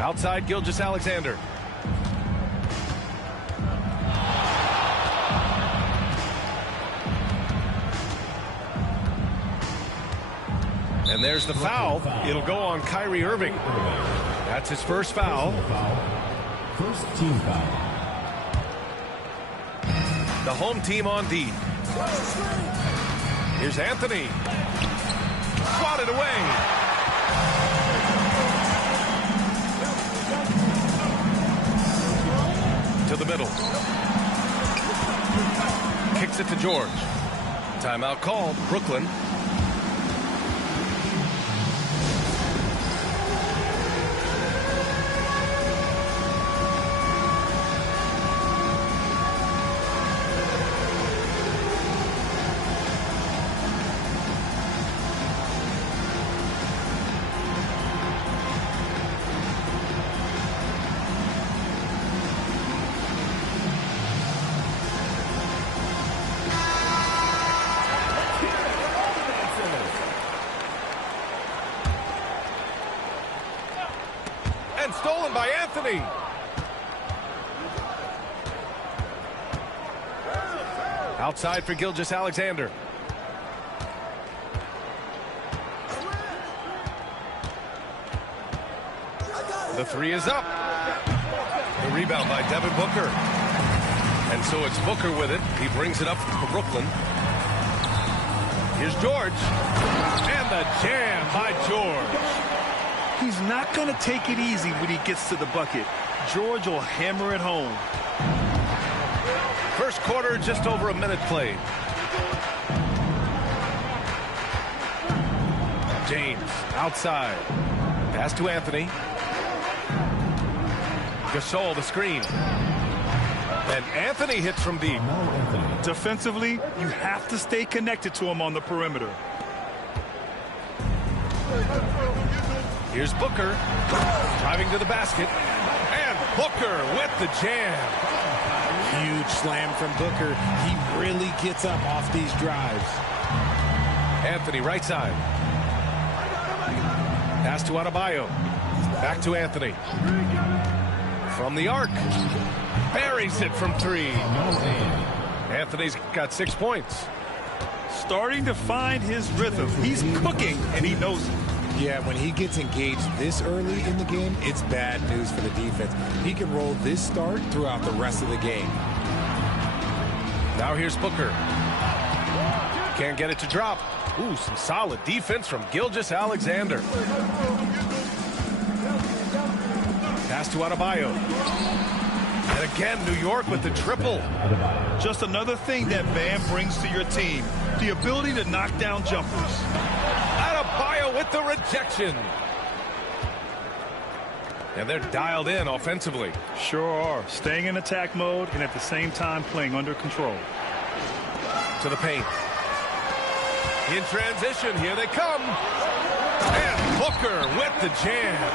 Outside Gilgeous-Alexander. And there's the foul. It'll go on Kyrie Irving. That's his first foul. First team foul. The home team on D. Here's Anthony. Swatted away. To the middle. Kicks it to George. Timeout called. Brooklyn. Stolen by Anthony. Outside for Gilgeous-Alexander. The three is up. The rebound by Devin Booker. And so it's Booker with it. He brings it up for Brooklyn. Here's George. And the jam by George. He's not going to take it easy when he gets to the bucket. George will hammer it home. First quarter, just over a minute played. James, outside. Pass to Anthony. Gasol, the screen. And Anthony hits from deep. Defensively, you have to stay connected to him on the perimeter. Here's Booker, driving to the basket, and Booker with the jam. Huge slam from Booker. He really gets up off these drives. Anthony, right side. Pass to Adebayo. Back to Anthony. From the arc. Buries it from three. Anthony's got 6 points. Starting to find his rhythm. He's cooking, and he knows it. Yeah, when he gets engaged this early in the game, it's bad news for the defense. He can roll this start throughout the rest of the game. Now here's Booker. Can't get it to drop. Ooh, some solid defense from Gilgeous-Alexander. Pass to Adebayo. And again, New York with the triple. Just another thing that Bam brings to your team, the ability to knock down jumpers. Adebayo with the rejection. And they're dialed in offensively. Sure are. Staying in attack mode and at the same time playing under control. To the paint. In transition, here they come. And Booker with the jam.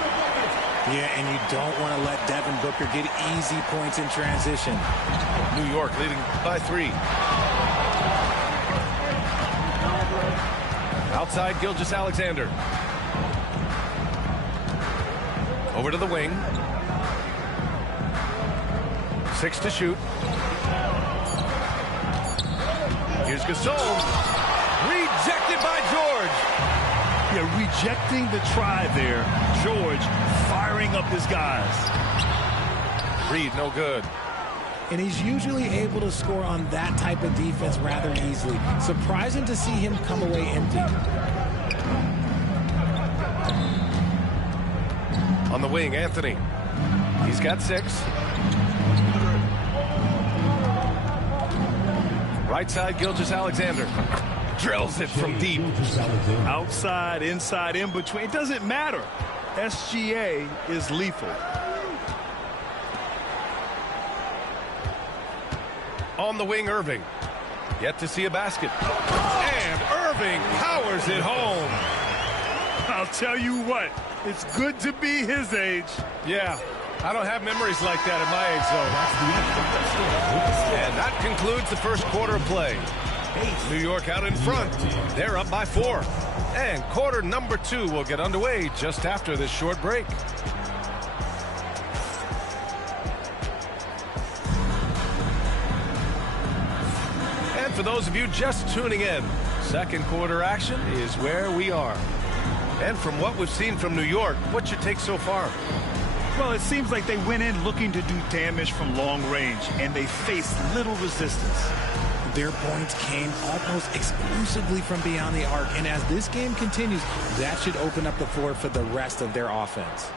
Yeah, and you don't want to let Devin Booker get easy points in transition. New York leading by 3. Outside Gilgeous-Alexander. Over to the wing. 6 to shoot. Here's Gasol. Rejected by George. Yeah, rejecting the try there. George firing up his guys. Reed, no good. And he's usually able to score on that type of defense rather easily. Surprising to see him come away empty. On the wing, Anthony. He's got 6. Right side, Gilgeous-Alexander. Drills it from deep. Outside, inside, in between. It doesn't matter. SGA is lethal. On the wing, Irving. Yet to see a basket. And Irving powers it home. I'll tell you what, it's good to be his age. Yeah, I don't have memories like that at my age, though. And that concludes the first quarter of play. New York out in front. They're up by 4. And quarter number 2 will get underway just after this short break. for those of you just tuning in, second quarter action is where we are. And from what we've seen from New York, what's your take so far? Well, it seems like they went in looking to do damage from long range, and they faced little resistance. Their points came almost exclusively from beyond the arc, and as this game continues, that should open up the floor for the rest of their offense.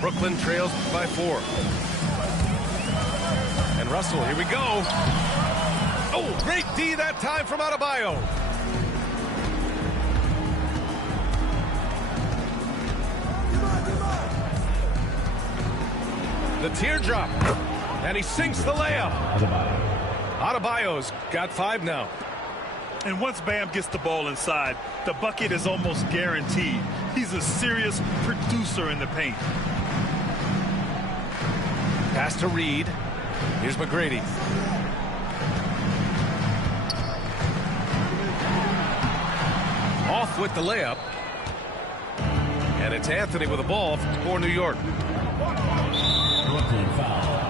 Brooklyn trails by 4. And Russell, here we go. Oh, great D that time from Adebayo. The teardrop, and he sinks the layup. Adebayo's got 5 now. And once Bam gets the ball inside, the bucket is almost guaranteed. He's a serious producer in the paint. Pass to Reed. Here's McGrady. Off with the layup. And it's Anthony with the ball for New York. Brooklyn foul.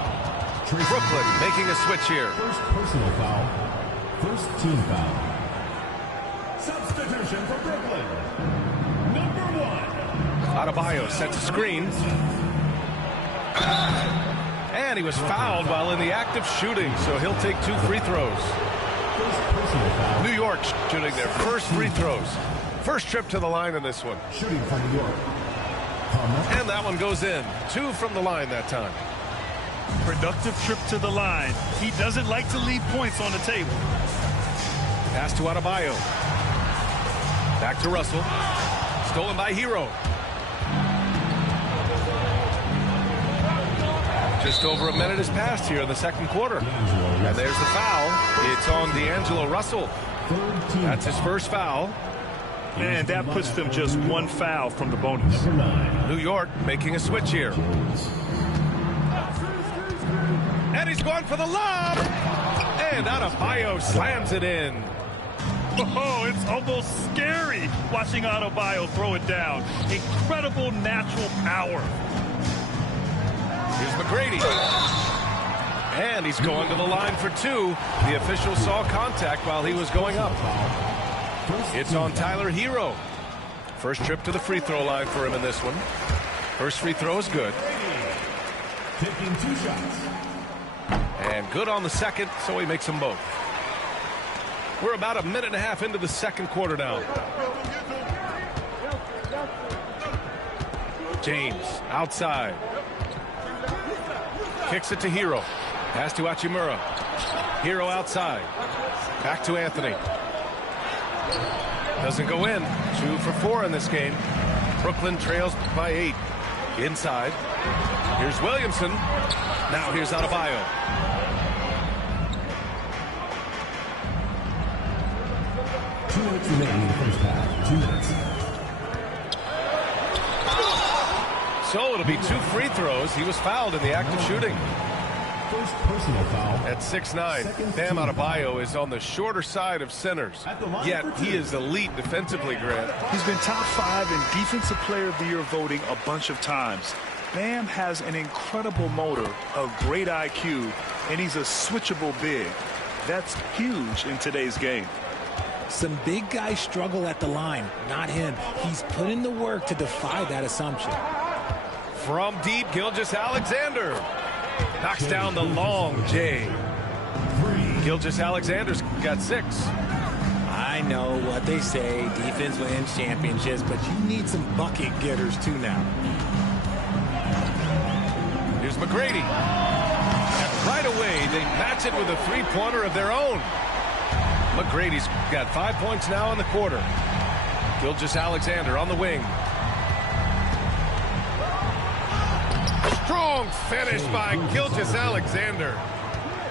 Brooklyn making a switch here. First personal foul. First team foul. Substitution for Brooklyn. Number 1. Adebayo sets a screen. And he was fouled while in the act of shooting, so he'll take 2 free throws. New York shooting their first free throws. First trip to the line in this one. Shooting from New York. And that one goes in. 2 from the line that time. Productive trip to the line. He doesn't like to leave points on the table. Pass to Adebayo. Back to Russell. Stolen by Hero. Just over a minute has passed here in the second quarter. And there's the foul. It's on D'Angelo Russell. That's his first foul. And that puts them just 1 foul from the bonus. New York making a switch here. And he's going for the lob. And Adebayo slams it in. Oh, it's almost scary watching Adebayo throw it down. Incredible natural power. Here's McGrady. And he's going to the line for 2. The official saw contact while he was going up. It's on Tyler Hero. First trip to the free throw line for him in this one. First free throw is good. Taking 2 shots. And good on the second, so he makes them both. We're about a minute and a half into the second quarter now. James outside. Kicks it to Hero. Pass to Hachimura. Hero outside. Back to Anthony. Doesn't go in. 2 for 4 in this game. Brooklyn trails by 8. Inside. Here's Williamson. Now here's Adebayo. 2 minutes remaining in the first half. 2 minutes. So it'll be 2 free throws. He was fouled in the act of shooting. First personal foul. At 6'9", Bam Adebayo is on the shorter side of centers. Yet he is elite defensively, Grant. He's been top 5 in Defensive Player of the Year voting a bunch of times. Bam has an incredible motor, a great IQ, and he's a switchable big. That's huge in today's game. Some big guys struggle at the line, not him. He's put in the work to defy that assumption. From deep, Gilgeous-Alexander knocks down the long J. Gilgeous-Alexander's got 6. I know what they say, defense wins championships, but you need some bucket getters too now. Here's McGrady. And right away, they match it with a 3-pointer of their own. McGrady's got 5 points now in the quarter. Gilgeous-Alexander on the wing. Strong finish by Gilgeous-Alexander.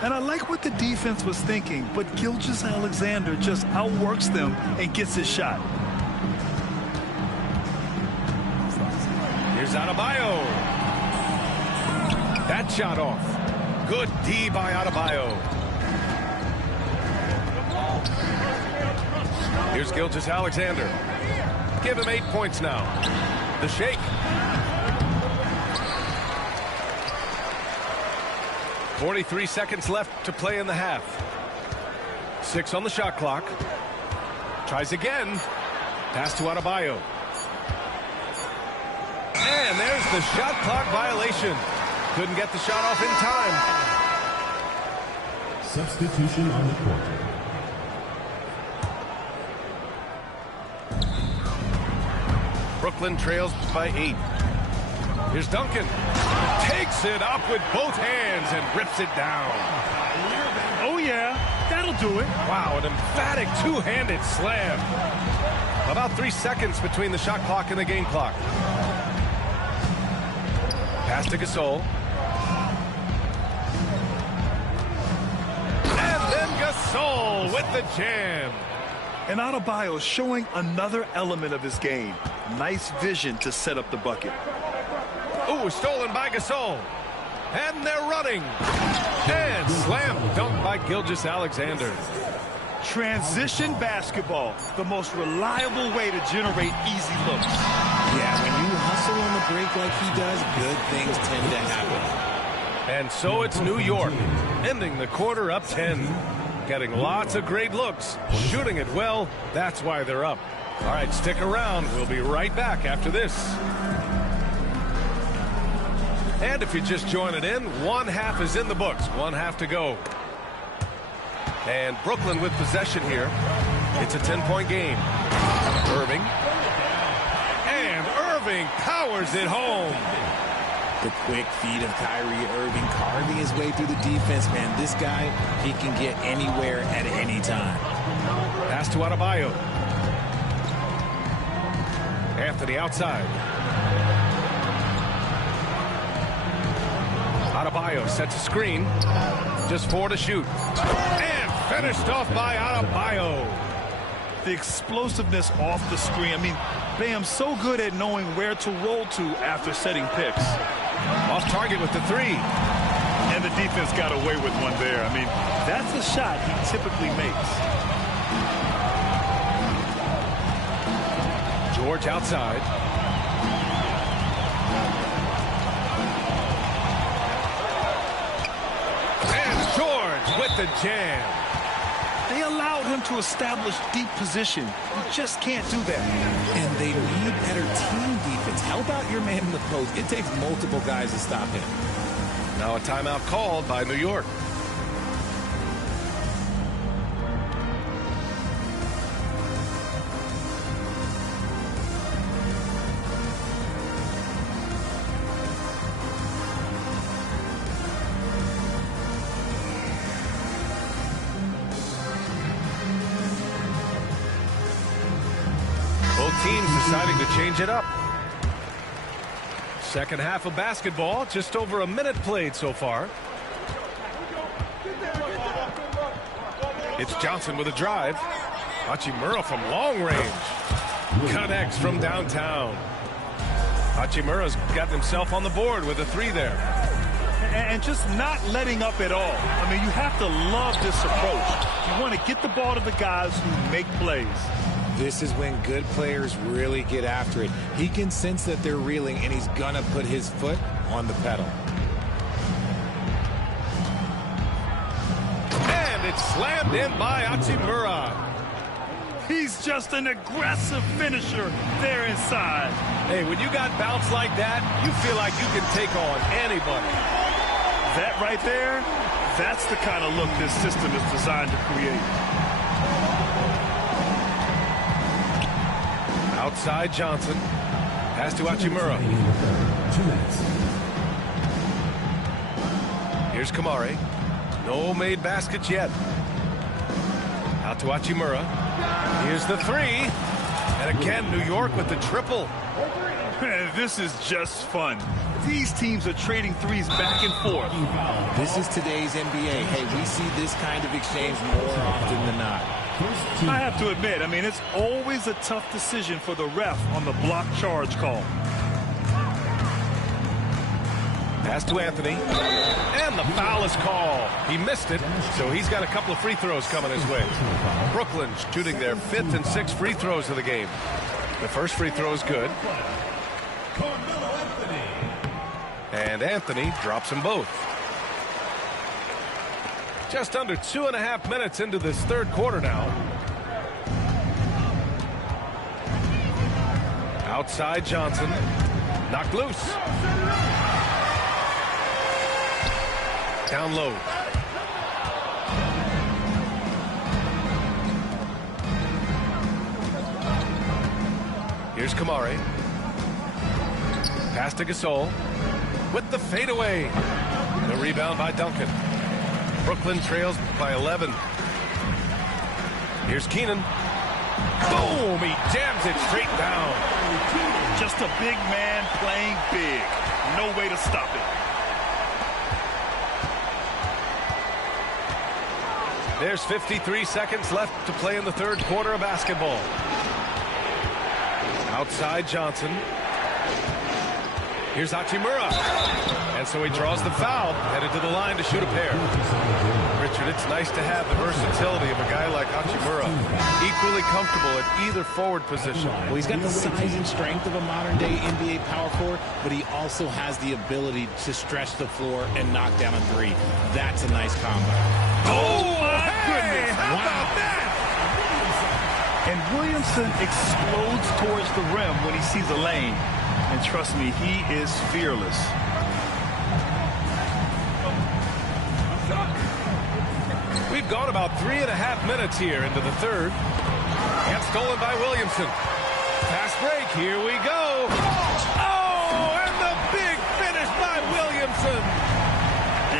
And I like what the defense was thinking, but Gilgeous-Alexander just outworks them and gets his shot. Here's Adebayo. That shot off. Good D by Adebayo. Here's Gilgeous-Alexander. Give him 8 points now. The shake. 43 seconds left to play in the half. 6 on the shot clock. Tries again. Pass to Adebayo. And there's the shot clock violation. Couldn't get the shot off in time. Substitution on the court. Brooklyn trails by 8. Here's Duncan. Takes it up with both hands and rips it down. Oh, yeah. That'll do it. Wow, an emphatic two-handed slam. About 3 seconds between the shot clock and the game clock. Pass to Gasol. And then Gasol with the jam. And Adebayo showing another element of his game. Nice vision to set up the bucket. Ooh, stolen by Gasol. And they're running. And slam dunk by Gilgeous-Alexander. Transition basketball, the most reliable way to generate easy looks. Yeah, when you hustle on the break like he does, good things tend to happen. And so it's New York, ending the quarter up 10. Getting lots of great looks, shooting it well. That's why they're up. All right, stick around. We'll be right back after this. And if you're just joining in, one half is in the books. One half to go. And Brooklyn with possession here. It's a 10-point game. Irving. And Irving powers it home. The quick feed of Kyrie Irving carving his way through the defense, man. This guy, he can get anywhere at any time. Pass to Adebayo. Anthony outside. Adebayo sets a screen. Just 4 to shoot. And finished off by Adebayo. The explosiveness off the screen. I mean, Bam's so good at knowing where to roll to after setting picks. Off target with the 3. And the defense got away with one there. I mean, that's a shot he typically makes. George outside. And George with the jam. They allowed him to establish deep position. You just can't do that. And they need better team defense. Help out your man in the post. It takes multiple guys to stop him. Now a timeout called by New York. Both teams deciding to change it up. Second half of basketball, just over a minute played so far. It's Johnson with a drive. Hachimura from long range. Connects from downtown. Hachimura's gotten himself on the board with a 3 there. And just not letting up at all. I mean, you have to love this approach. You want to get the ball to the guys who make plays. This is when good players really get after it. He can sense that they're reeling, and he's going to put his foot on the pedal. And it's slammed in by Hachimura. He's just an aggressive finisher there inside. Hey, when you got bounce like that, you feel like you can take on anybody. That right there, that's the kind of look this system is designed to create. Outside Johnson. Pass to Hachimura. 2 minutes. Here's Kamari. No made baskets yet. Out to Hachimura. Here's the 3. And again, New York with the triple. This is just fun. These teams are trading threes back and forth. This is today's NBA. Hey, we see this kind of exchange more often than not. I have to admit, I mean, it's always a tough decision for the ref on the block charge call. Pass to Anthony. And the foul is called. He missed it, so he's got a couple of free throws coming his way. Brooklyn shooting their 5th and 6th free throws of the game. The first free throw is good. And Anthony drops them both. Just under 2.5 minutes into this third quarter now. Outside Johnson. Knocked loose. Down low. Here's Kamari. Pass to Gasol. With the fadeaway. The rebound by Duncan. Brooklyn trails by 11. Here's Keenan. Boom! He jams it straight down. Just a big man playing big. No way to stop it. There's 53 seconds left to play in the third quarter of basketball. Outside Johnson. Here's Hachimura. And so he draws the foul, headed to the line to shoot a pair. Richard, it's nice to have the versatility of a guy like Hachimura, equally comfortable at either forward position. Well, he's got the size and strength of a modern-day NBA power forward, but he also has the ability to stretch the floor and knock down a three. That's a nice combo. Oh, my goodness. How about that? And Williamson explodes towards the rim when he sees a lane. And trust me, he is fearless. We've gone about 3.5 minutes here into the third. And stolen by Williamson. Fast break, here we go. Oh, and the big finish by Williamson.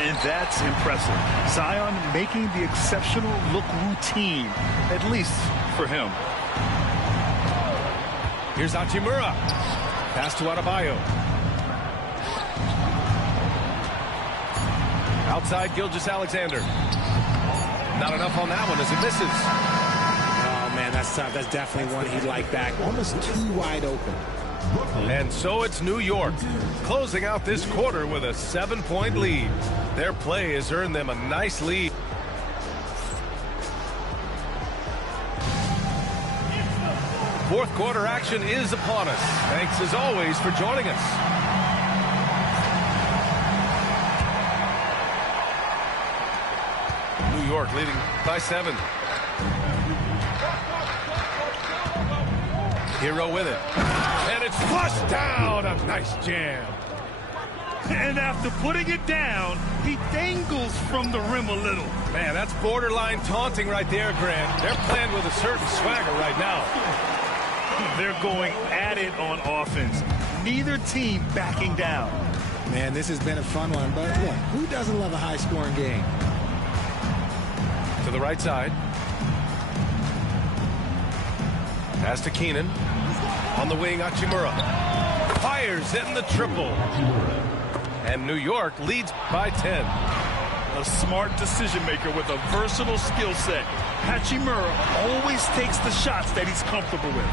And that's impressive. Zion making the exceptional look routine, at least for him. Here's Hachimura. Pass to Adebayo. Outside Gilgeous-Alexander. Not enough on that one as it misses. Oh, man, that's tough. That's definitely one he'd like back. Almost too wide open. And so it's New York, closing out this quarter with a 7-point lead. Their play has earned them a nice lead. Fourth quarter action is upon us. Thanks as always for joining us. New York leading by 7. Hero with it. And it's flushed down. A nice jam. And after putting it down, he dangles from the rim a little. Man, that's borderline taunting right there, Grant. They're playing with a certain swagger right now. They're going at it on offense. Neither team backing down. Man, this has been a fun one, but look, who doesn't love a high-scoring game? To the right side. Pass to Keenan. On the wing, Hachimura. Fires in the triple. And New York leads by 10. A smart decision maker with a versatile skill set. Hachimura always takes the shots that he's comfortable with.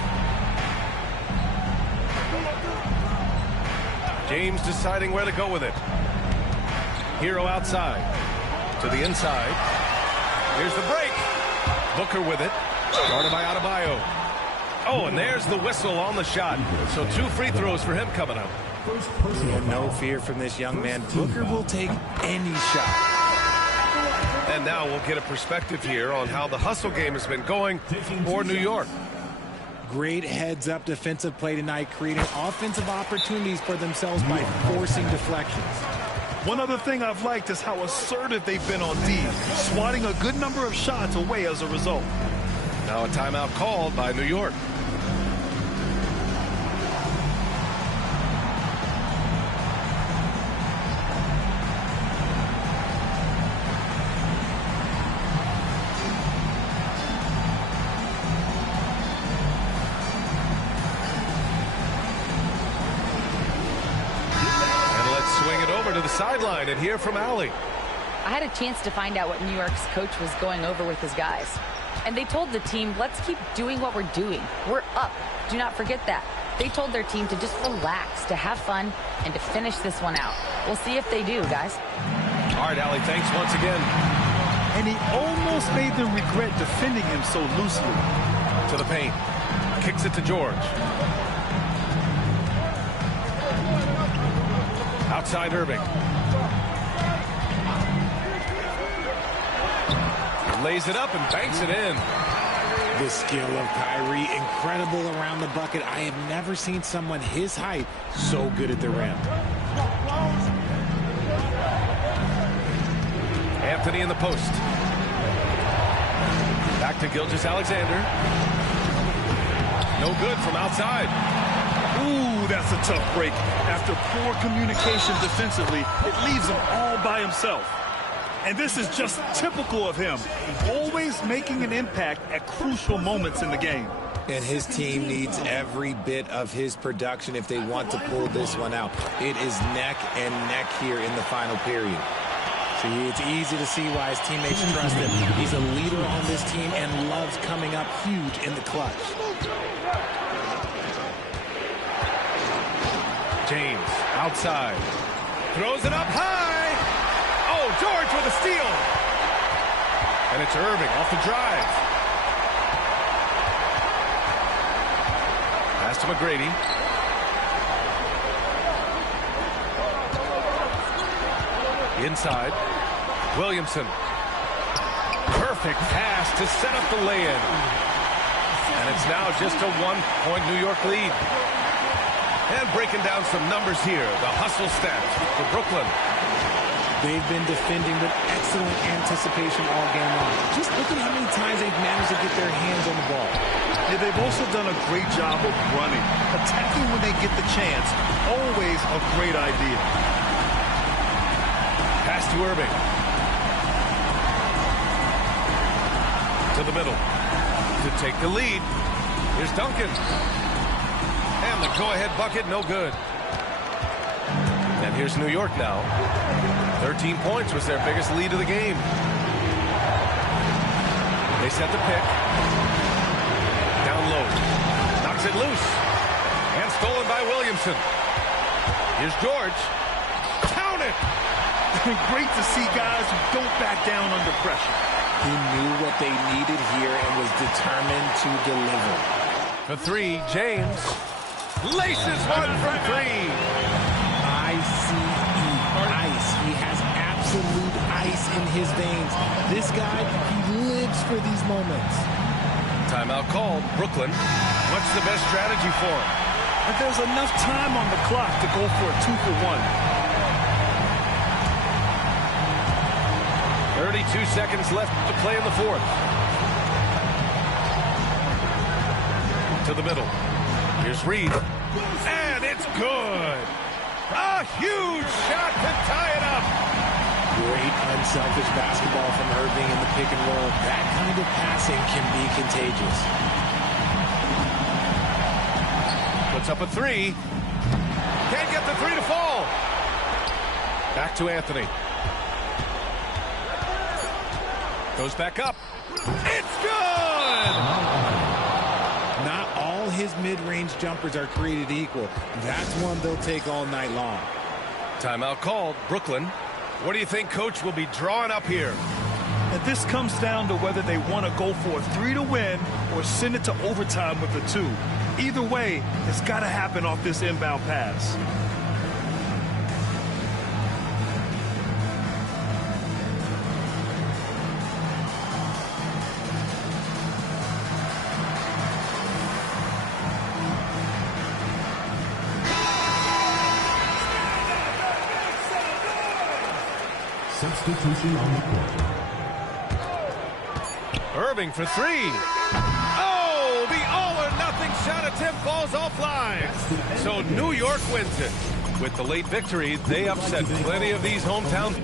James deciding where to go with it. Hero outside. To the inside. Here's the break. Booker with it. Guarded by Adebayo. Oh, and there's the whistle on the shot. So 2 free throws for him coming up. No fear from this young man. Booker will take any shot. And now we'll get a perspective here on how the hustle game has been going for New York. Great heads-up defensive play tonight, creating offensive opportunities for themselves by forcing deflections. One other thing I've liked is how assertive they've been on D, swatting a good number of shots away as a result. Now a timeout called by New York. Sideline and hear from Allie. I had a chance to find out what New York's coach was going over with his guys. And they told the team, let's keep doing what we're doing. We're up. Do not forget that. They told their team to just relax, to have fun, and to finish this one out. We'll see if they do, guys. All right, Allie, thanks once again. And he almost made them regret defending him so loosely. To the paint. Kicks it to George. Outside Irving. Lays it up and banks it in. The skill of Kyrie, incredible around the bucket. I have never seen someone his height so good at the rim. Anthony in the post. Back to Gilgeous-Alexander. No good from outside. Ooh, that's a tough break. After poor communication defensively, it leaves him all by himself. And this is just typical of him, always making an impact at crucial moments in the game. And his team needs every bit of his production if they want to pull this one out. It is neck and neck here in the final period. See, it's easy to see why his teammates trust him. He's a leader on this team and loves coming up huge in the clutch. James outside. Throws it up high. Oh, George with a steal. And it's Irving off the drive. Pass to McGrady. Inside. Williamson. Perfect pass to set up the lay-in. And it's now just a one-point New York lead. And breaking down some numbers here. The hustle stats for Brooklyn. They've been defending with excellent anticipation all game long. Just look at how many times they've managed to get their hands on the ball. Yeah, they've also done a great job of running. Attacking when they get the chance. Always a great idea. Pass to Irving. To the middle. To take the lead. Here's Duncan. And the go-ahead bucket, no good. And here's New York now. 13 points was their biggest lead of the game. They set the pick. Down low. Knocks it loose. And stolen by Williamson. Here's George. Count it! Great to see guys who don't back down under pressure. He knew what they needed here and was determined to deliver. For three, James. Laces one from three. Ice. He has absolute ice in his veins. This guy, he lives for these moments. Timeout called. Brooklyn. What's the best strategy for him? But there's enough time on the clock to go for a 2-for-1. 32 seconds left to play in the fourth. To the middle. Here's Reed. And it's good. A huge shot to tie it up. Great unselfish basketball from Irving in the pick and roll. That kind of passing can be contagious. Puts up a three. Can't get the three to fall. Back to Anthony. Goes back up. It's good! Not all his mid-range jumpers are created equal. That's one they'll take all night long. Timeout called. Brooklyn. What do you think Coach will be drawing up here? And this comes down to whether they want to go for a 3 to win or send it to overtime with a 2. Either way, it's got to happen off this inbound pass. Substitution on the court. Irving for three. Oh, the all-or-nothing shot attempt falls offline. So New York wins it. With the late victory, they upset plenty of these hometown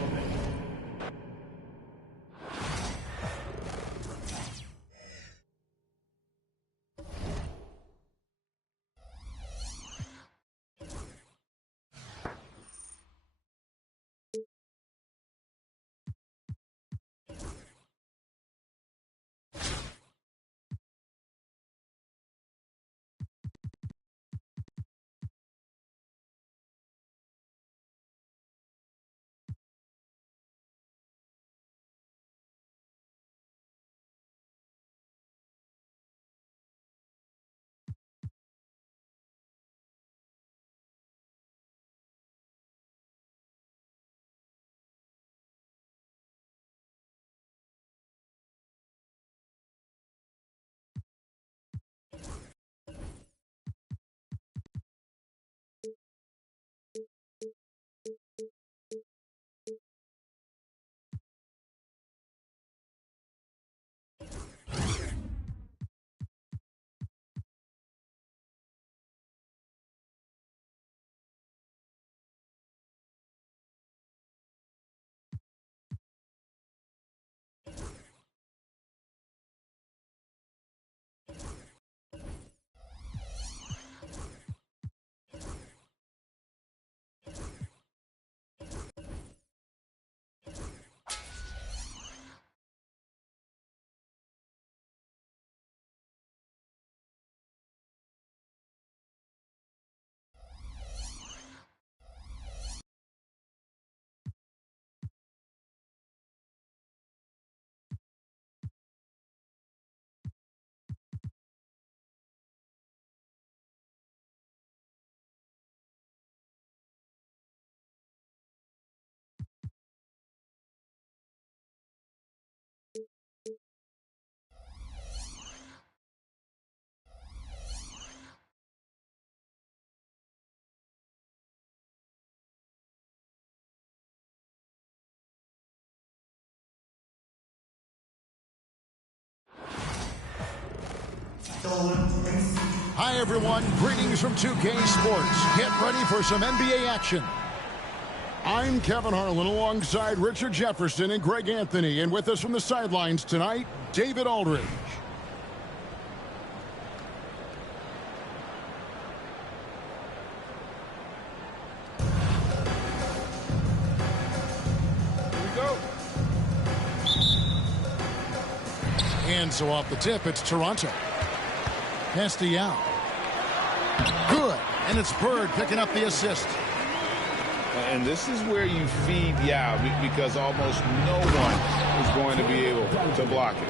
Hi, everyone. Greetings from 2K Sports. Get ready for some NBA action. I'm Kevin Harlan alongside Richard Jefferson and Greg Anthony. And with us from the sidelines tonight, David Aldridge. And so off the tip, it's Toronto. Pass to Yao. Good. And it's Bird picking up the assist. And this is where you feed Yao because almost no one is going to be able to block it.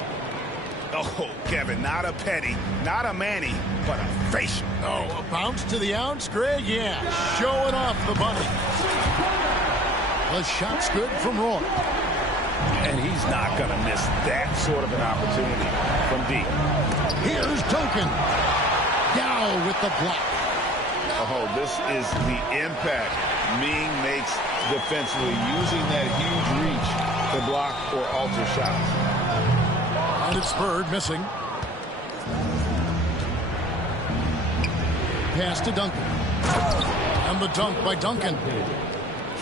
Oh, Kevin, not a petty, not a Manny, but a facial. Oh, a bounce to the ounce, Greg? Yeah, showing off the bunny. The shot's good from Roy. And he's not going to miss that sort of an opportunity from deep. Here's Duncan. Yao with the block. Oh, this is the impact Ming makes defensively, using that huge reach to block or alter shots. And it's Bird missing. Pass to Duncan. And the dunk by Duncan.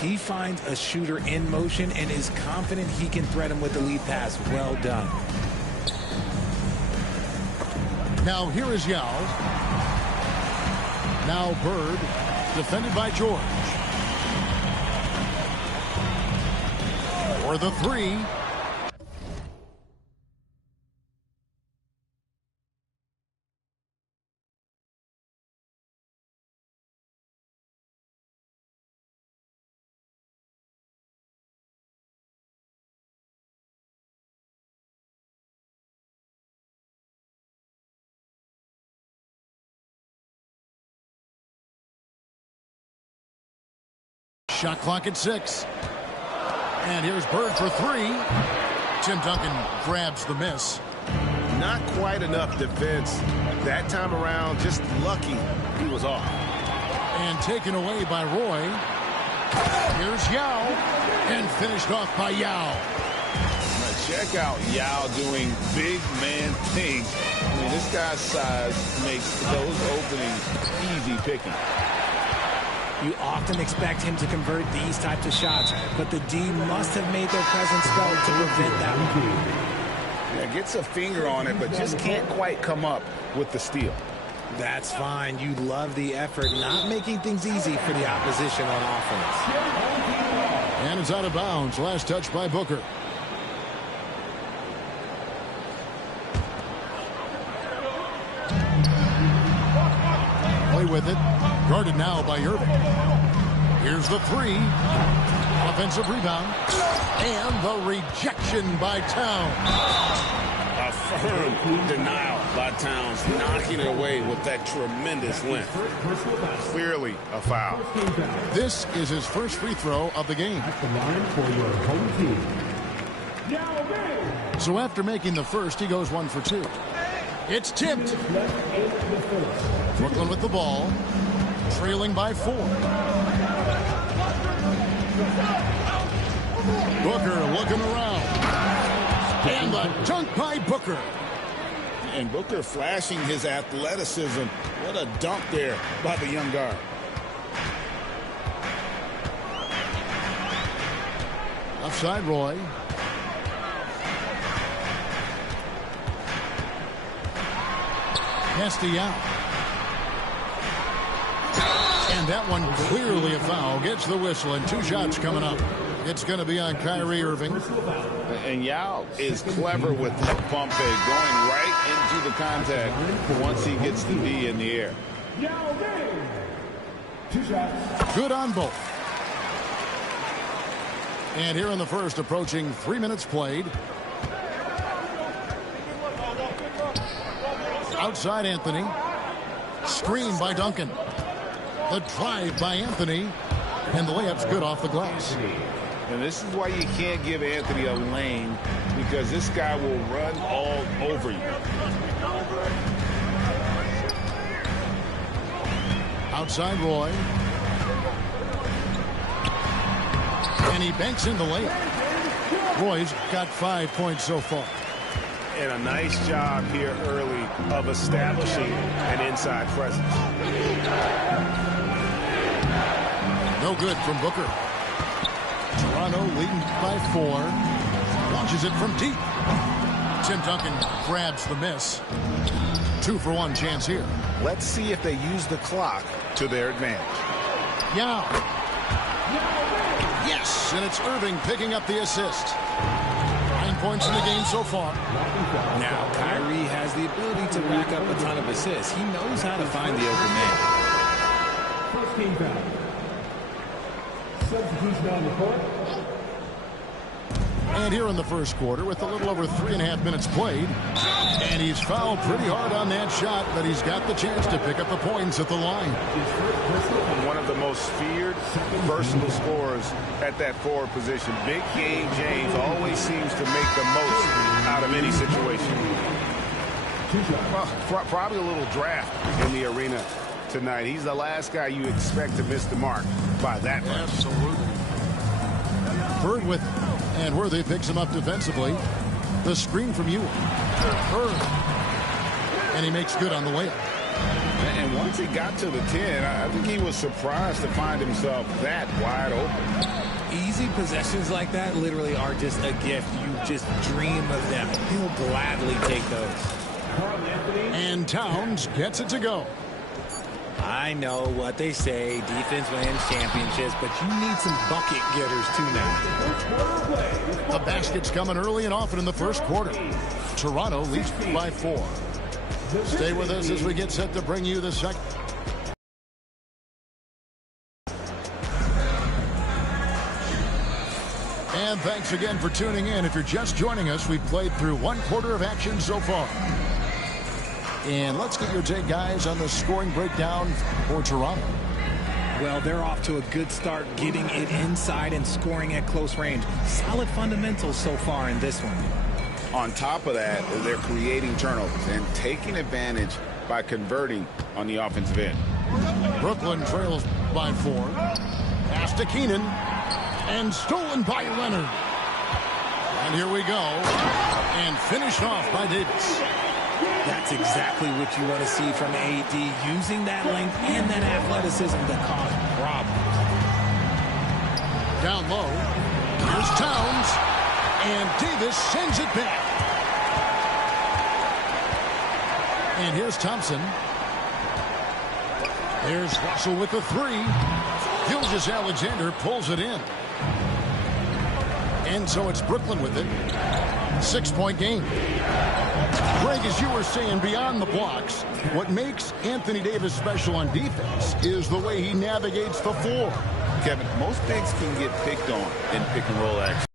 He finds a shooter in motion and is confident he can thread him with the lead pass. Well done. Now here is Yao. Now Bird, defended by George. For the three. Shot clock at 6. And here's Bird for 3. Tim Duncan grabs the miss. Not quite enough defense that time around. Just lucky he was off. And taken away by Roy. Here's Yao. And finished off by Yao. Now check out Yao doing big man things. I mean, this guy's size makes those openings easy picking. You often expect him to convert these types of shots, but the D must have made their presence felt to prevent that one. Yeah, gets a finger on it, but just can't quite come up with the steal. That's fine. You love the effort, not making things easy for the opposition on offense. And it's out of bounds. Last touch by Booker. Play with it. Guarded now by Irving. Here's the 3. Offensive rebound. And the rejection by Towns. A firm denial by Towns, knocking it away with that tremendous length. Clearly a foul. This is his first free throw of the game. At the line for your home team. So after making the first, he goes 1 for 2. It's tipped. Brooklyn with the ball. Trailing by 4. Booker looking around. And the dunk by Booker. And Booker flashing his athleticism. What a dunk there by the young guard. Offside Roy. Pass to Yao. And that one clearly a foul. Gets the whistle and 2 shots coming up. It's going to be on Kyrie Irving. And Yao is clever with the pump fake, going right into the contact once he gets the D in the air. Good on both. And here in the first, approaching 3 minutes played. Outside Anthony. Screen by Duncan. The drive by Anthony. And the layup's good off the glass. And this is why you can't give Anthony a lane, because this guy will run all over you. Outside Roy. And he banks in the layup. Roy's got 5 points so far. And a nice job here early of establishing an inside presence. No good from Booker. Toronto leading by 4. Launches it from deep. Tim Duncan grabs the miss. 2-for-1 chance here. Let's see if they use the clock to their advantage. Yeah. Yes, and it's Irving picking up the assist. 9 points in the game so far. Now, Kyrie has the ability to rack up a ton of assists. He knows how to find the open man. First team foul. Substitution on the court. And here in the first quarter with a little over 3.5 minutes played. And he's fouled pretty hard on that shot, but he's got the chance to pick up the points at the line. One of the most feared, versatile scorers at that forward position. Big game James always seems to make the most out of any situation. Well, probably a little draft in the arena tonight. He's the last guy you expect to miss the mark by that much. Absolutely. Bird with and Worthy picks him up defensively. The screen from you. Bird. And he makes good on the way up. And once he got to the 10, I think he was surprised to find himself that wide open. Easy possessions like that literally are just a gift. You just dream of them. He'll gladly take those. And Towns gets it to go. I know what they say, defense wins championships, but you need some bucket getters too now. The basket's coming early and often in the first quarter. Toronto leads by 4. Stay with us as we get set to bring you the second. And thanks again for tuning in. If you're just joining us, we've played through 1 quarter of action so far. And let's get your take, guys, on the scoring breakdown for Toronto. Well, they're off to a good start getting it inside and scoring at close range. Solid fundamentals so far in this one. On top of that, they're creating turnovers and taking advantage by converting on the offensive end. Brooklyn trails by 4. Pass to Keenan. And stolen by Leonard. And here we go. And finished off by Davis. That's exactly what you want to see from AD, using that length and that athleticism to cause problems. Down low. Here's Towns. And Davis sends it back. And here's Thompson. There's Russell with the 3. Gilgeous-Alexander pulls it in. And so it's Brooklyn with it. 6-point game. Greg, as you were saying, beyond the blocks, what makes Anthony Davis special on defense is the way he navigates the floor. Kevin, most bigs can get picked on in pick-and-roll action.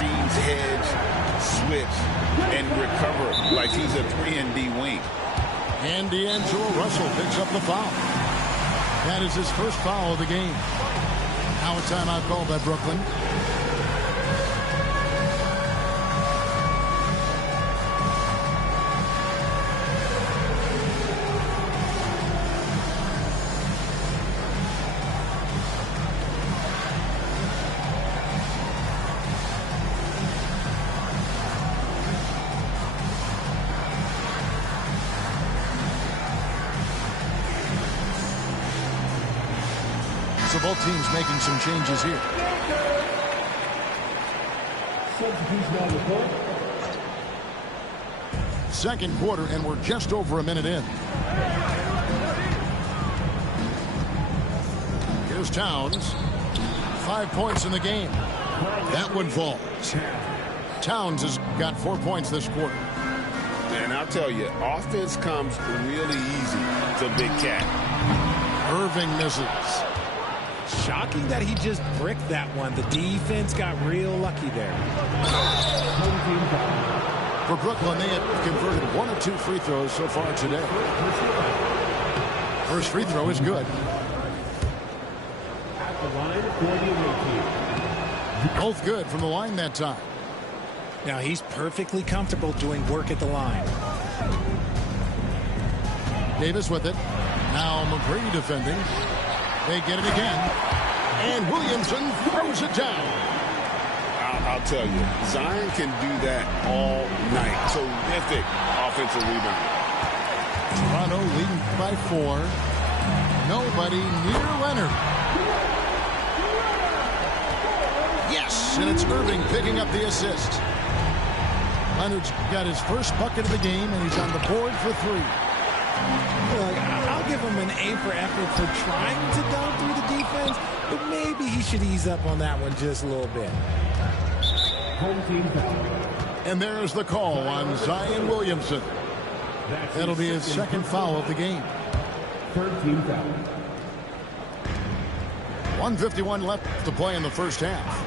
Hedge, switch, and recover like he's a 3-and-D wing. And D'Angelo Russell picks up the foul. That is his first foul of the game. Now a timeout called by Brooklyn. So both teams making some changes here. Substitution on the court. Second quarter, and we're just over a minute in. Here's Towns. 5 points in the game. That one falls. Towns has got 4 points this quarter. And I'll tell you, offense comes really easy to Big Cat. Irving misses. Shocking that he just bricked that one. The defense got real lucky there. For Brooklyn, they had converted 1 of 2 free throws so far today. First free throw is good. At the line, 40-18. Both good from the line that time. Now he's perfectly comfortable doing work at the line. Davis with it. Now McGrady defending. They get it again. And Williamson throws it down. I'll tell you, Zion can do that all night. Terrific offensive rebound. Toronto leading by 4. Nobody near Leonard. Yes, and it's Irving picking up the assist. Leonard's got his first bucket of the game, and he's on the board for 3. Look, I'll give him an A for effort for trying to dunk through the defense, but maybe he should ease up on that one just a little bit. And there's the call on Zion Williamson. That'll be his second foul of the game. 13 foul. 1:51 left to play in the first half.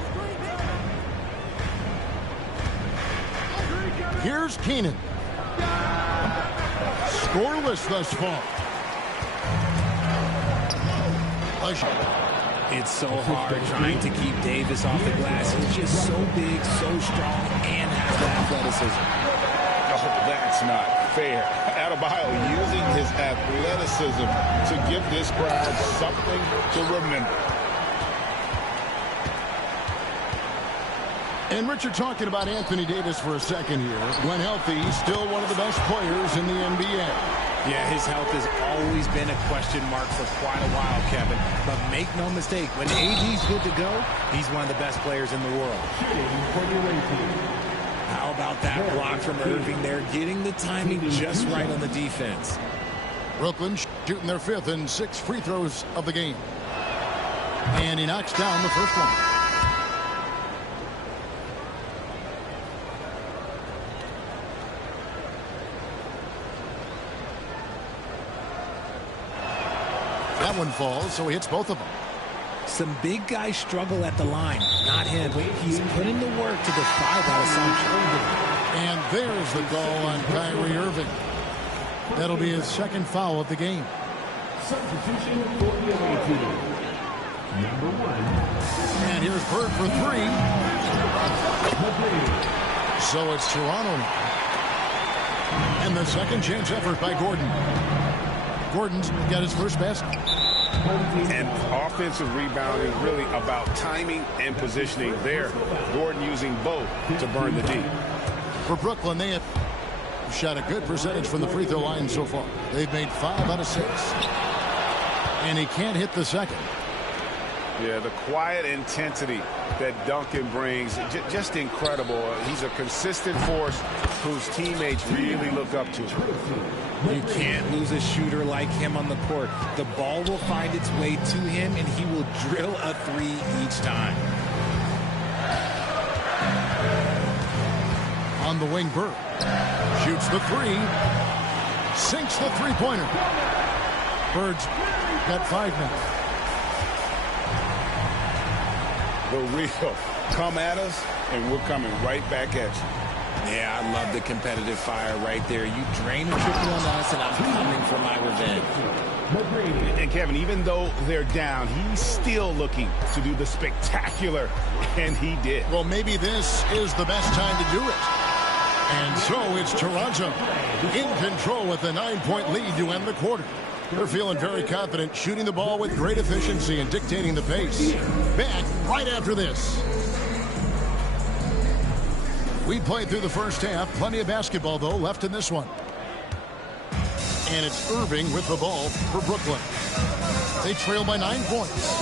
Here's Keenan. Scoreless thus far. It's so hard trying to keep Davis off the glass. He's just so big, so strong, and has the athleticism. Oh, that's not fair. Adebayo using his athleticism to give this crowd something to remember. And Richard, talking about Anthony Davis for a second here. When healthy, he's still one of the best players in the NBA. Yeah, his health has always been a question mark for quite a while, Kevin. But make no mistake, when AD's good to go, he's one of the best players in the world. How about that block from Irving there, getting the timing just right on the defense. Brooklyn shooting their 5th and 6th free throws of the game. And he knocks down the first one. That one falls, so he hits both of them. Some big guys struggle at the line. Not him. He's putting the work to defy that assumption. And there's the goal on Kyrie Irving. That'll be his second foul of the game. Substitution for the away team. Number 1. And here's Bird for 3. So it's Toronto now. And the second chance effort by Gordon. Gordon's got his first basket. And offensive rebounding really about timing and positioning there. Gordon using both to burn the D. For Brooklyn, they have shot a good percentage from the free throw line so far. They've made 5 out of 6. And he can't hit the second. Yeah, the quiet intensity that Duncan brings, just incredible. He's a consistent force whose teammates really look up to. You can't lose a shooter like him on the court. The ball will find its way to him, and he will drill a 3 each time. On the wing, Bird shoots the 3, sinks the three-pointer. Bird's got 5 now. The real come at us, and we're coming right back at you. Yeah, I love the competitive fire right there. You drain a triple on us, and I'm coming for my revenge. And Kevin, even though they're down, he's still looking to do the spectacular, and he did. Well, maybe this is the best time to do it. And so it's Toronto in control with a 9-point lead to end the quarter. They're feeling very confident, shooting the ball with great efficiency and dictating the pace. Back right after this. We played through the first half. Plenty of basketball, though, left in this one. And it's Irving with the ball for Brooklyn. They trail by 9 points.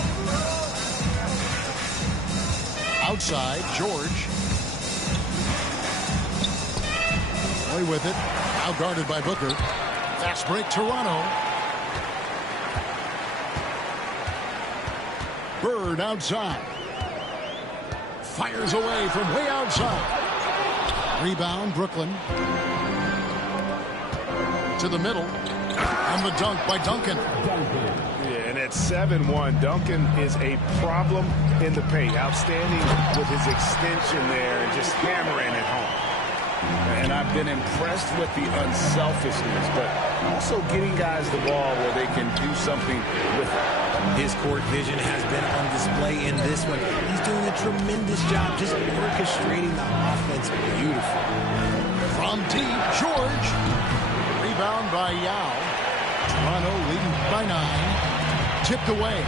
Outside, George. Play with it. Now guarded by Booker. Fast break, Toronto. Bird outside. Fires away from way outside. Rebound, Brooklyn. To the middle. And the dunk by Duncan. Yeah, and at 7-1, Duncan is a problem in the paint. Outstanding with his extension there and just hammering it home. And I've been impressed with the unselfishness, but also getting guys the ball where they can do something with it. His court vision has been on display in this one. He's doing a tremendous job just orchestrating the offense beautiful. From deep, George. Rebound by Yao. Toronto leading by 9. Tipped away.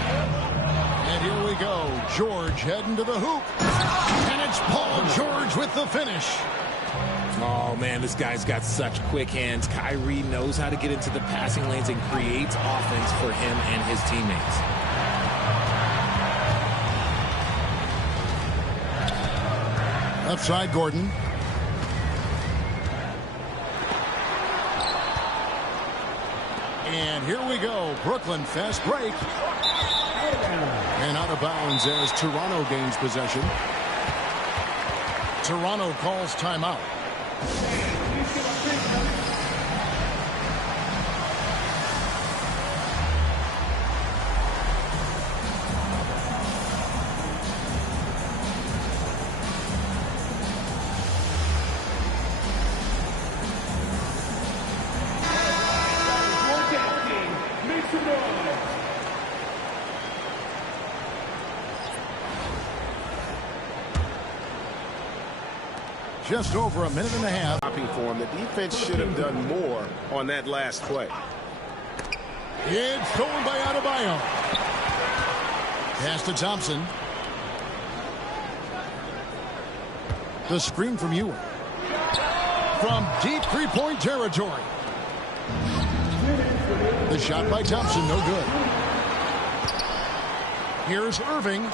And here we go. George heading to the hoop. And And it's Paul George with the finish. Oh, man, this guy's got such quick hands. Kyrie knows how to get into the passing lanes and creates offense for him and his teammates. Left side, Gordon. And here we go. Brooklyn fast break. And out of bounds as Toronto gains possession. Toronto calls timeout. Just over a minute and a half. For him. The defense should have done more on that last play. It's stolen by Adebayo. Pass to Thompson. The screen from Ewing. From deep three-point territory. The shot by Thompson, no good. Here's Irving.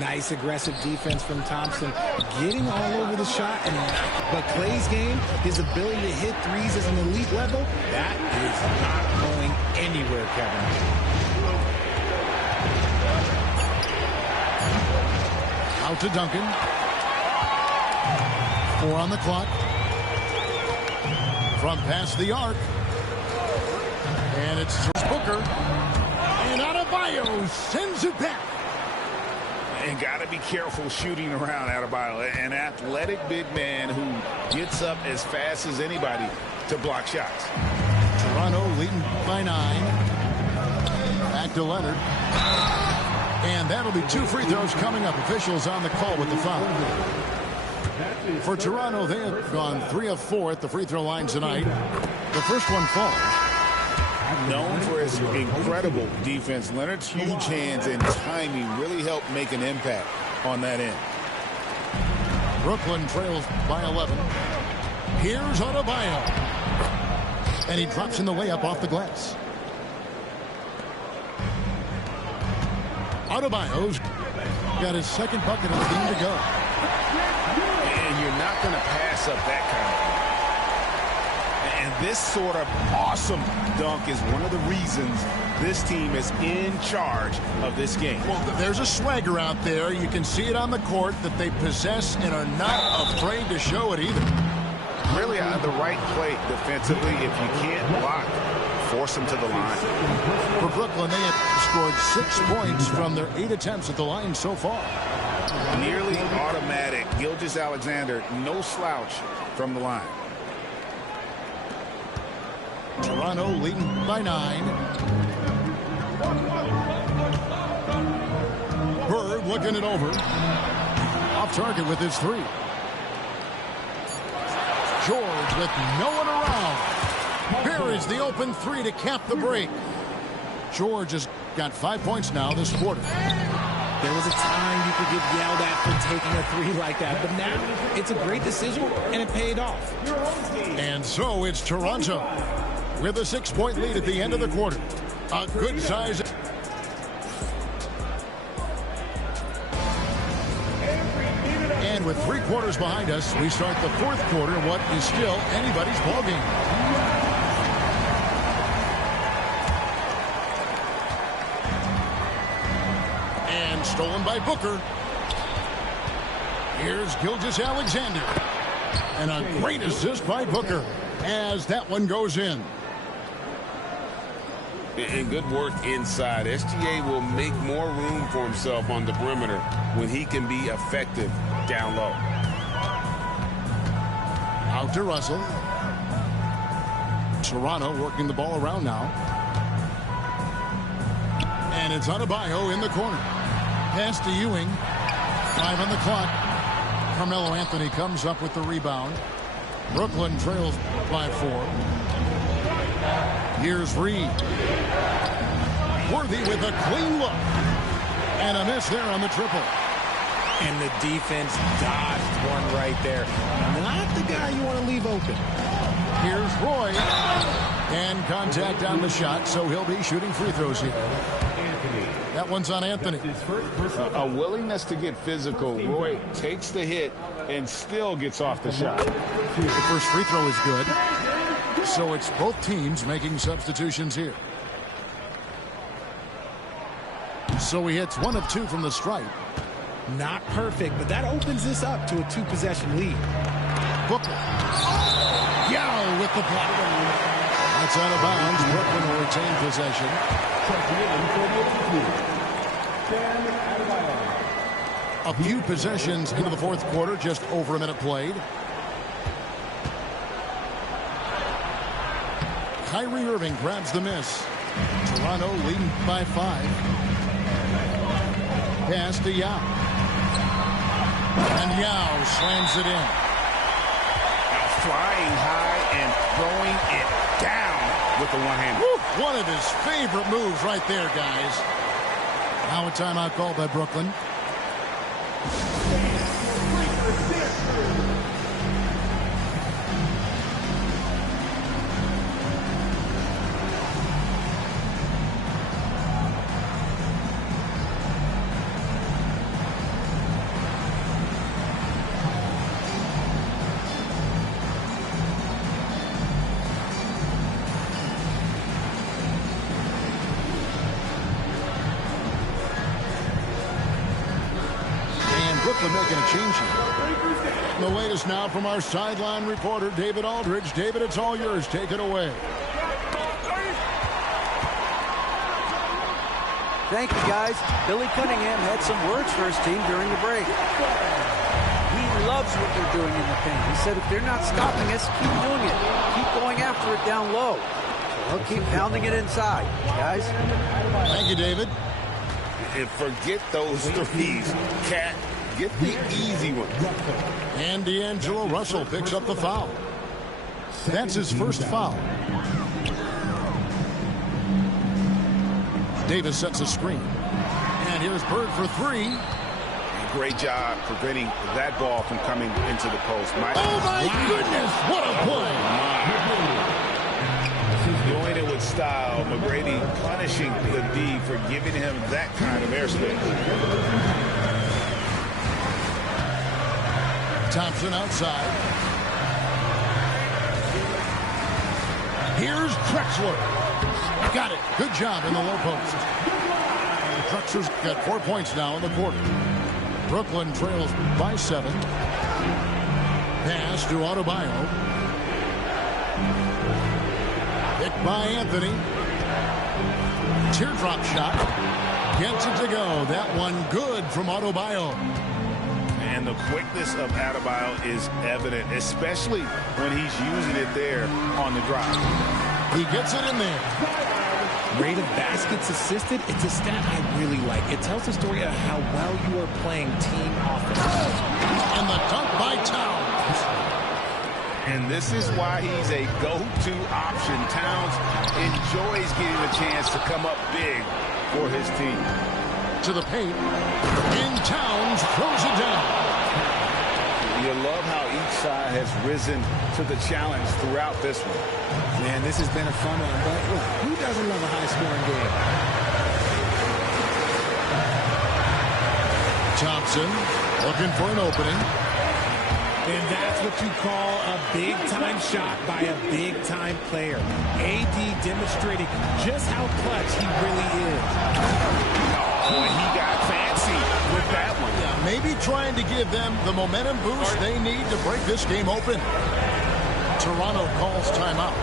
Nice aggressive defense from Thompson, getting all over the shot. But Clay's game, his ability to hit threes at an elite level, that is not going anywhere, Kevin. Out to Duncan. 4 on the clock. From past the arc. And it's Booker. And Adebayo sends it back. And got to be careful shooting around Adebayo. An athletic big man who gets up as fast as anybody to block shots. Toronto leading by 9. Back to Leonard. And that'll be 2 free throws coming up. Officials on the call with the foul. For Toronto, they have gone 3 of 4 at the free throw line tonight. The first one falls. Known for his incredible defense, Leonard's huge hands and timing really helped make an impact on that end. Brooklyn trails by 11. Here's Adebayo. And he drops in the layup off the glass. Adebayo's got his second bucket of the game to go. And you're not going to pass up that kind of thing. And this sort of awesome dunk is one of the reasons this team is in charge of this game. Well, there's a swagger out there. You can see it on the court that they possess and are not afraid to show it either. Really on the right play defensively. If you can't block, force them to the line. For Brooklyn, they have scored 6 points from their 8 attempts at the line so far. Nearly automatic. Gilgeous-Alexander, no slouch from the line. Toronto leading by 9. Bird looking it over. Off target with his 3. George with no one around. Here is the open 3 to cap the break. George has got 5 points now this quarter. There was a time you could get yelled at for taking a 3 like that, but now it's a great decision and it paid off. And so it's Toronto with a 6-point lead at the end of the quarter. A good size. And with 3 quarters behind us, we start the 4th quarter, what is still anybody's ballgame. And stolen by Booker. Here's Gilgeous-Alexander. And a great assist by Booker as that one goes in. And good work inside. SGA will make more room for himself on the perimeter when he can be effective down low. Out to Russell. Toronto working the ball around now. And it's Adebayo in the corner. Pass to Ewing. 5 on the clock. Carmelo Anthony comes up with the rebound. Brooklyn trails by 4. Here's Reed. Worthy with a clean look. And a miss there on the triple. And the defense dodged one right there. Not the guy you want to leave open. Here's Roy. And contact on the shot, so he'll be shooting free throws here. That one's on Anthony. A willingness to get physical. Roy takes the hit and still gets off the shot. The first free throw is good. So it's both teams making substitutions here. So he hits 1 of 2 from the stripe. Not perfect, but that opens this up to a 2-possession lead. Booker. Yao with the block. That's out of bounds. Brooklyn will retain possession. A few possessions into the fourth quarter, just over a minute played. Kyrie Irving grabs the miss. Toronto leading by 5. Pass to Yao. And Yao slams it in. Flying high and throwing it down with the one-hander. One of his favorite moves right there, guys. Now a timeout called by Brooklyn. Making a change here. The latest now from our sideline reporter, David Aldridge. David, it's all yours. Take it away. Thank you, guys. Billy Cunningham had some words for his team during the break. He loves what they're doing in the paint. He said if they're not stopping us, keep doing it. Keep going after it down low. So he'll keep pounding it inside, guys. Thank you, David. And forget those threes, Cat. Get the easy one. And D'Angelo Russell picks up the foul. That's his first foul. Davis sets a screen. And here's Bird for 3. Great job preventing that ball from coming into the post. Oh, my goodness. What a play. Doing it with style. McGrady punishing the D for giving him that kind of airspace. Thompson outside. Here's Drexler. Got it. Good job in the low post. Drexler's got 4 points now in the quarter. Brooklyn trails by 7. Pass to Adebayo. Picked by Anthony. Teardrop shot. Gets it to go. That one good from Adebayo. And the quickness of Adebayo is evident, especially when he's using it there on the drive. He gets it in there. Rate of baskets assisted, it's a stat I really like. It tells the story of how well you are playing team offense. And the dunk by Towns. And this is why he's a go-to option. Towns enjoys getting a chance to come up big for his team. To the paint, and Towns throws it down. You love how each side has risen to the challenge throughout this one. Man, this has been a fun one, but look, who doesn't love a high-scoring game? Thompson looking for an opening. And that's what you call a big-time shot by a big-time player. AD demonstrating just how clutch he really is. Oh, and he got fancy with that one. Yeah, maybe trying to give them the momentum boost they need to break this game open. Toronto calls timeout.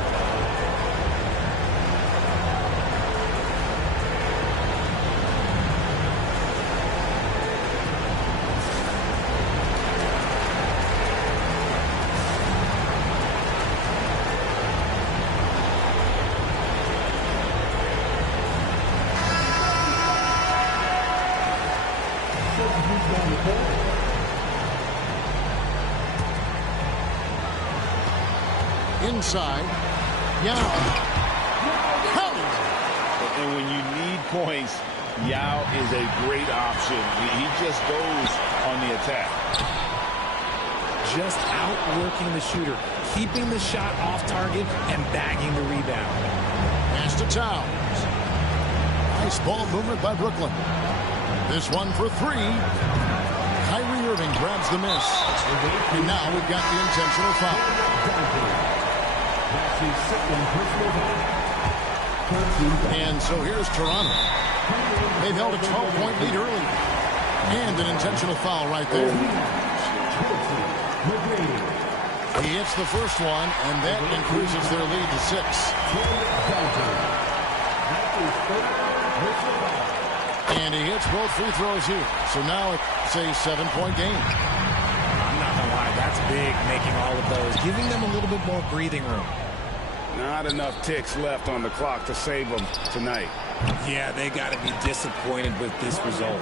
Inside. Yao. And when you need points, Yao is a great option. He just goes on the attack. Just outworking the shooter, keeping the shot off target and bagging the rebound. Pass to Towns. Nice ball movement by Brooklyn. This one for three. Kyrie Irving grabs the miss. And now we've got the intentional foul. And so here's Toronto. They've held a 12-point lead early. And an intentional foul right there. He hits the first one, and that increases their lead to 6. And he hits both free throws here. So now it's a 7-point game. I'm not going to lie, that's big, making all of those, giving them a little bit more breathing room. Not enough ticks left on the clock to save them tonight. Yeah, they got to be disappointed with this result.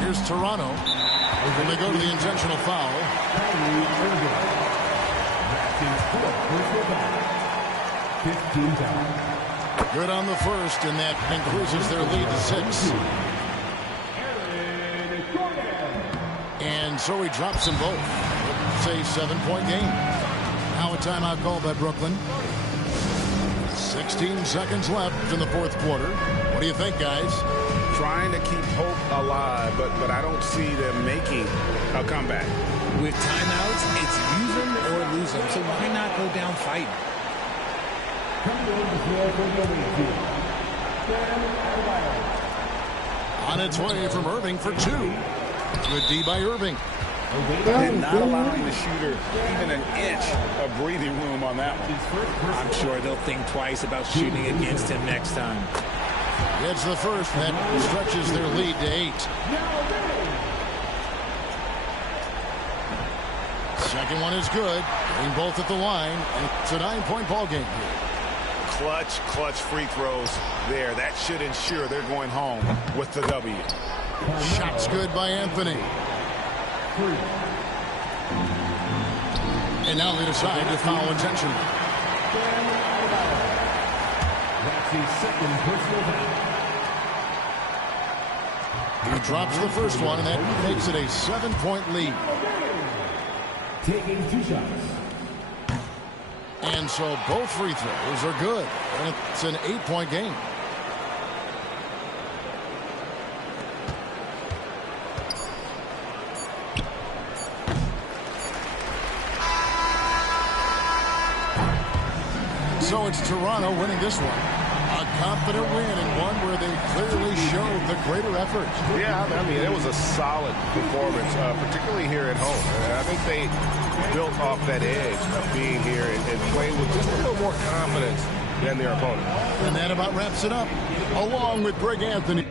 Here's Toronto. When they go to the intentional foul. Good on the first, and that increases their lead to 6. And so he drops them both. It's a 7-point game. Now a timeout called by Brooklyn. 16 seconds left in the fourth quarter. What do you think, guys? Trying to keep hope alive, but I don't see them making a comeback. With timeouts, it's use them or lose them, so why not go down fighting? On its way from Irving for 2. Good D by Irving. And not allowing the shooter even an inch of breathing room on that one. I'm sure they'll think twice about shooting against him next time. Gets the first, and that stretches their lead to 8. Second one is good. Getting both at the line, and it's a 9-point ball game here. Clutch free throws there. That should ensure they're going home with the W. Shots good by Anthony. And now they decide to foul intentionally. That's his second personal foul. He drops the first one, and that makes it a 7-point lead. Taking 2 shots. And so both free throws are good. And it's an 8-point game. So it's Toronto winning this one. A confident win, and one where they clearly showed the greater effort. Yeah, I mean, it was a solid performance, particularly here at home. I think they built off that edge of being here and playing with just a little more confidence than their opponent. And that about wraps it up. Along with Greg Anthony.